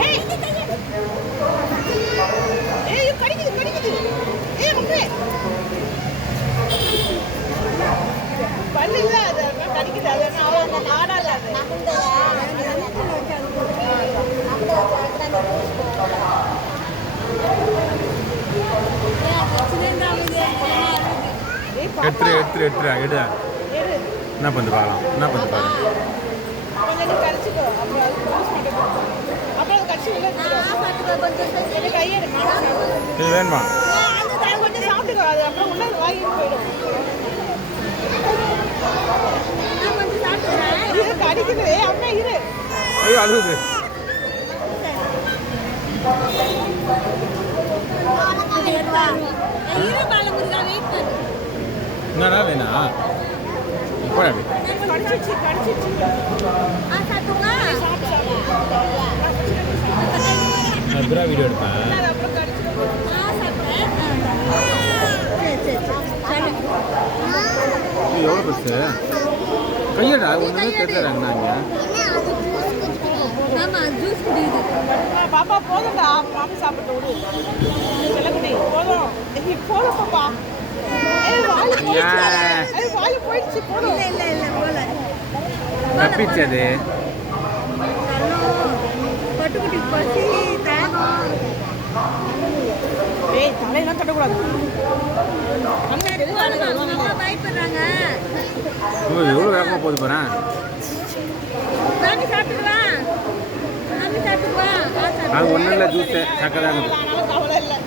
ஏய் ஏய் கடிக்குது ஏய் அம்மே பல்லு இல்ல அது கடிக்குது அது அந்த நாடால அது எடுத்துரு என்ன பண்ணு பார்க்கலாம் என்ன பண்ணு பாருங்க கொஞ்சம் கடிச்சிக்கோ அப்புறம் கடிச்சு உள்ள கையை இது வேணுமா கொஞ்சம் சாப்பிட்டுக்கோ அது அப்புறம் உள்ள வாங்கிட்டு போயிடும் இது கடிக்குது அம்மா இரு ஐயோ அழுகுது என்னடா வேணா இப்போ கடிச்சிச்சு அப்புறம் வீடியோ எடுப்பேன் அப்புறம் கடிச்சிட்டு எவ்வளோ பெருசு கையடா ஒன்றுமே தெரியலண்ணா இங்கே பாப்பா போதும்டா மாமி சாப்பிட்டு விடு செல்லக்குடி போதும் போதும் பாப்பா வாய் போயிடுச்சு போதும் தப்பிச்சது பட்டுக்குட்டி பசி ஏய் தலையெல்லாம் கட்டக்கூடாது பயப்படுறாங்க எவ்வளோ வேகமாக போகுது போகிறேன் அது ஒன்றும் இல்லை ஜூஸு சக்கரை கவலை இல்லை